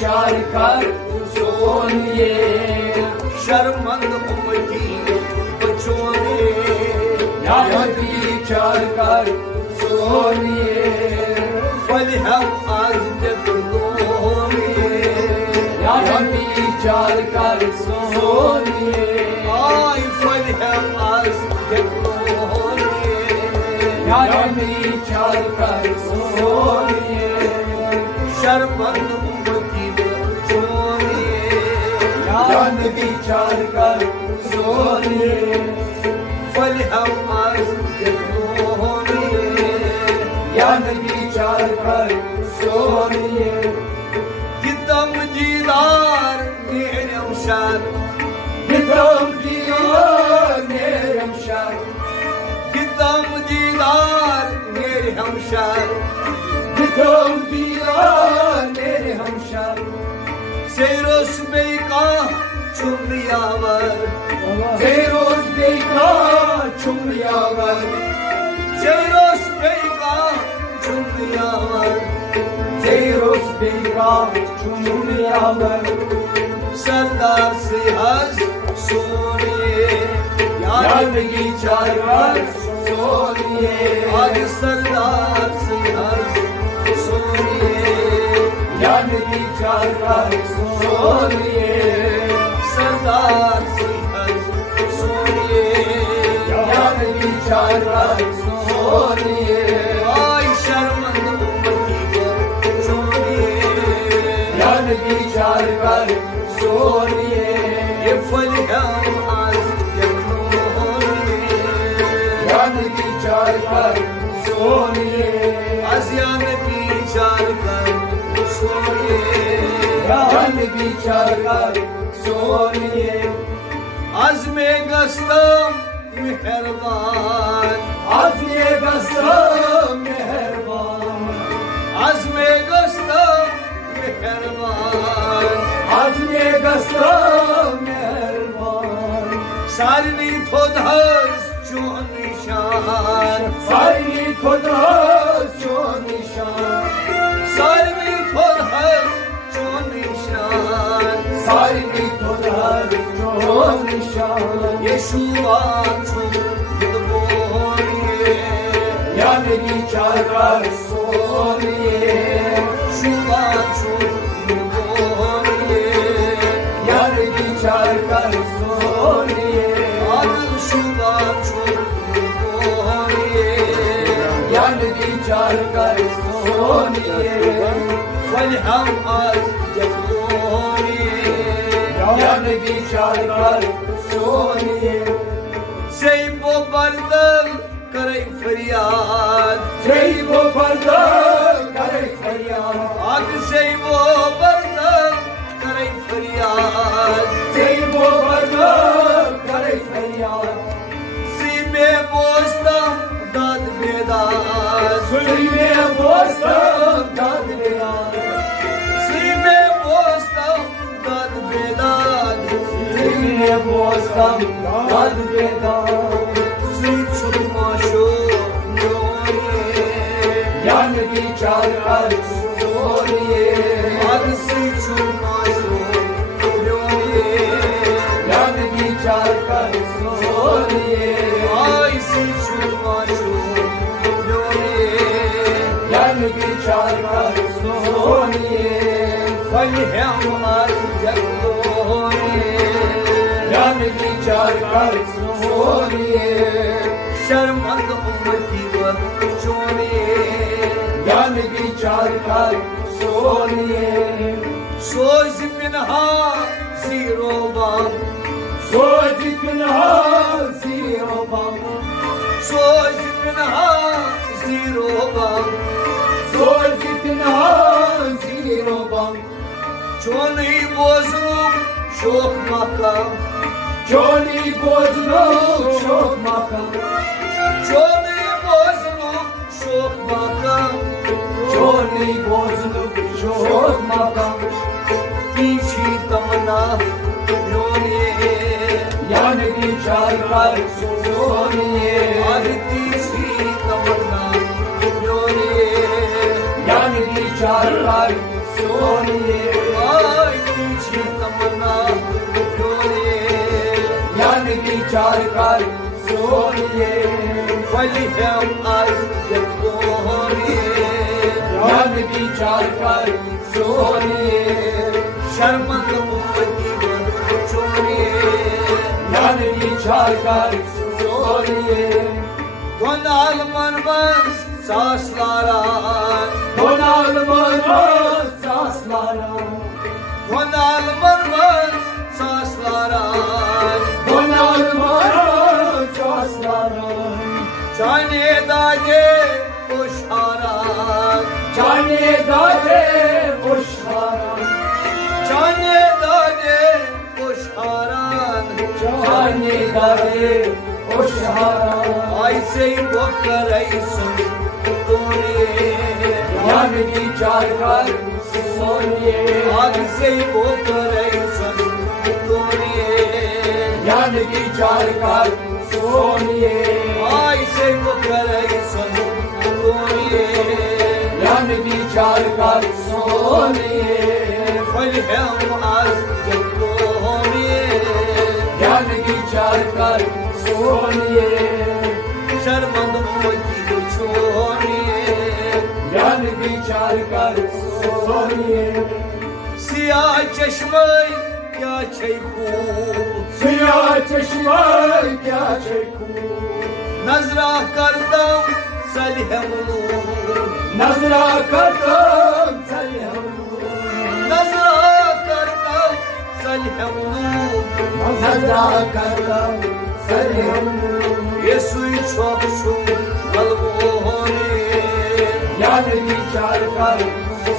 विचार कर सोनिए, शर्मंद उम्मती बच्चों ने याद विचार कर सोनिए, फल हम आज जगलों में याद विचार कर सोनिए, आय फल हम आज जगलों में याद विचार कर सोनिए, शर्मंद उम्मती बच्चों ने याद विचार कर सोनिए, फल हम आज जगलों में याद विचार कर सोनिए, कितम जीदार नेरम शार नितम दीदार नेरम शार, कितम जीदार नेरम शार नितम दीदार नेरम शार, सेरोस बेका चुमरियावर फेरोज बेकार चुमरियावर, सेरोस बेका चुमरियावर फेरोज बेकार चुमरियावर, सरदार से हज सोनिए याद विचार कर सोनिए, आज सरदार से हज सोनिए याद विचार कर सोनिए, सरदार से हज सोनिए याद विचार कर सोनिए, आय शर्मंद उम्मती सोनिए याद विचार कर सोनिए, ये फल हम आज जगलों में याद विचार कर सोनिए, आसियान विचार कर सोनिए याद विचार कर सोनिए, आज में गस्तम मेहरबान आज ये गस्तम मेहरबान, आज में गस्तम मेहरबान आज ये गस्तम मेहरबान, सारनी थोदहस चोन निशान सारी खुदा जो निशान, सारनी थोदहस चोन निशान सारी खुदा जो निशान, यशुआ छुम बोलिए याद विचार कर सोनिए, शुआ छुम बोलिए याद विचार कर सोनिए, आदम शुआ छुम बोलिए याद विचार कर सोनिए, फल हम आज जगलों में याद विचार कर सोनिए, से वो बर्दल करे फरियाद जय वो पर्दा करे फरियाद, आग से वो बर्दल करे फरियाद जय वो पर्दा करे फरियाद, सी में बोस्तम दाद बेदास सुई में बोस्तम दाद बेयाद, सी में बोस्तम दाद बेदास सुई में बोस्तम दाद बेयाद, सी छुमाशो नोये याद विचार कर सोनिए, आग सी छुमाशो नोये याद विचार कर सोनिए, आई सी छुमाशो नोये याद विचार कर सोनिए, फल हम आज जगलों में याद विचार कर सोनिए, शर्मंद उम्मती बच्चों ने याद विचार कर सोनिए, सोच पिन्हा जीरो बाम सोच पिन्हा जीरो बम, सोच पिन्हा जीरो बाम सोच पिन्हा जीरो बम, चोनी बोझलुम शोक मकाम चोली बोझलो शोक मकाम, चोनी बोझलुम शोक मकाम चोली बोझलो शोक मकाम, पीछी तमन्ना योने याद विचार कर सोनिए, आज तीसरी तमन्ना योने याद विचार कर सोनिए, की तमन्ना जोड़िए यानी विचार कर सोनिए फली है आज यकोनिए यानी विचार कर सोनिए शर्मंद उम्मती को छोड़िए यानी विचार कर सोनिए दोनाल मनबंस सासलारा दोनाल मनबंस सासलारा दोनाल मनबंस सासलारा दोनाल मनबंस सासलारा जाने दागे उशारा जाने दागे उशारा जाने दागे उशारा जाने दागे उशारा ऐसे ही बकर सुन तोड़िए यानी विचार कर सोनिए आग से ही बकर सुन तोड़िए यानी विचार कर सोनिए ऐसे बकर सुन तोड़िए यानी विचार कर सोनिए फल है आज यकोनिए यानी विचार कर सोनिए शर्मंद उम्मती को छोड़िए यानी विचार कर सोनिए सिया चश्मे क्या छै खूब सिया चश्मा क्या चेखू नजरा करदम सलहमलू नजरा करदम सलहम नजरा करदम सलहमलू नजरा करदम सलहम यसुई छोक छु अलवोनी यानी विचार कर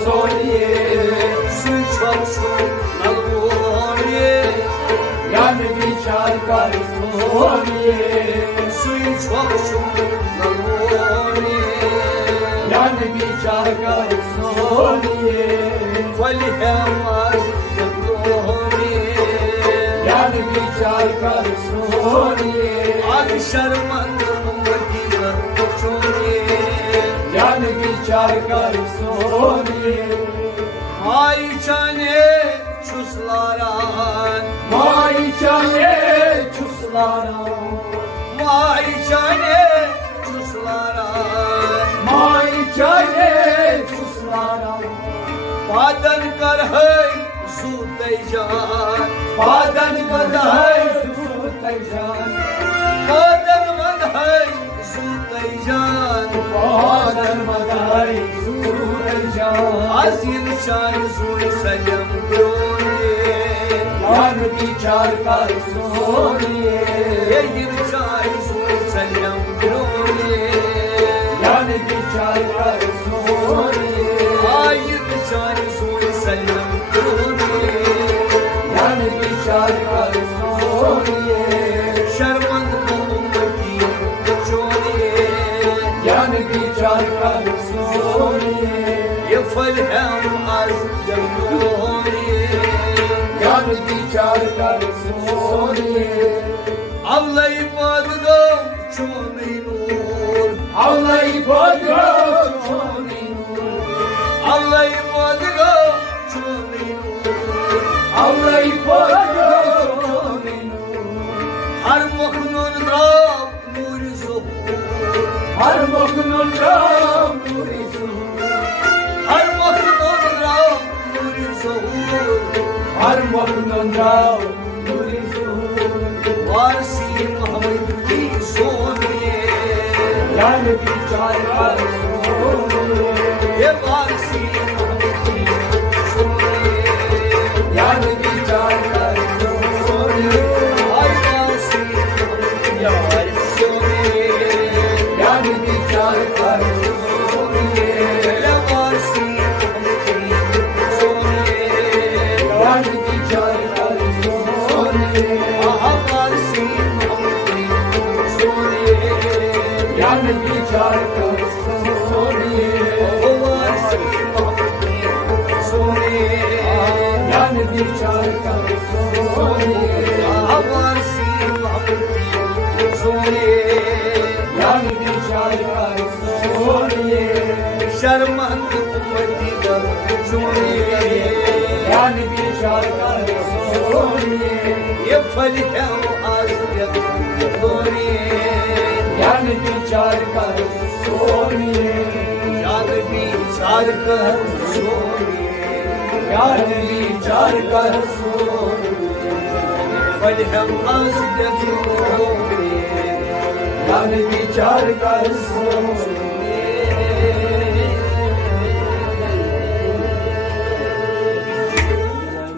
सोनिए सुई छोक छु अलवोनी यानी विचार कर सोनिए सुई छोक छु अलवोनी यानी विचार कर सोनिए फल है आज यकोनी यानी विचार कर सोनिए आग शर्मंद उम्मती को छोड़िए यानी विचार कर सोनिए माई चाने छुसलारान माई चाहे छुसलारा माई चाने छुसलारान माई चाहे छुसलारा बादन कर है सूते जान बादन मद है सूत जान बादन मद है सूते जान बादन मद है सूत जान आसिन शान सुन सजम जोड़िए यानी विचार कर सोनिए ये शान सुन सजम जोड़िए यानी विचार कर सोनिए आयत शान सुन सजम जोड़िए यानी विचार कर सोनिए शर्मंद उम्मती छोड़िए यानी विचार कर सोनिए ये फल है आज यकोनी यानी विचार कर सोनिए अवलई पद दो चोनी नूर अवलई बदो छोनी अवलई पद दो चोनी नूर अवलई बदो छोनी हर मखनून द्राव नूर ज़हूर हर मुखनुल राम पूरी हर मखनून द्राव नूर ज़हूर हर मुखनुल राम पूरी वारसी मोहम्मद की सोनिए यानी विचार कर सोनिए ये वारसी मोहम्मद की सोनिए यानी विचार कर सोनिए आई वारसी मोहम्मद की सोनिए यानी विचार कर सोनिए ये वारसी मोहम्मद की सोनिए यानी विचार कर सोनिए वारसी मोहम्मद की सोनिए यानी विचार कर सोनिए वारसी मोहम्मद की सोनिए यानी विचार कर सोनिए वारसी मोहम्मद की सोनिए यानी विचार कर सोनिए शर्मंद उम्मती पर छोड़िए यानी विचार कर पलह्याव आज सोनिये ज्ञान विचार कर सोनिए ज्ञान विचार कर सोनिये ज्ञान विचार कर सोनिए पलह्याव आज सोनिये ज्ञान विचार कर सोनिए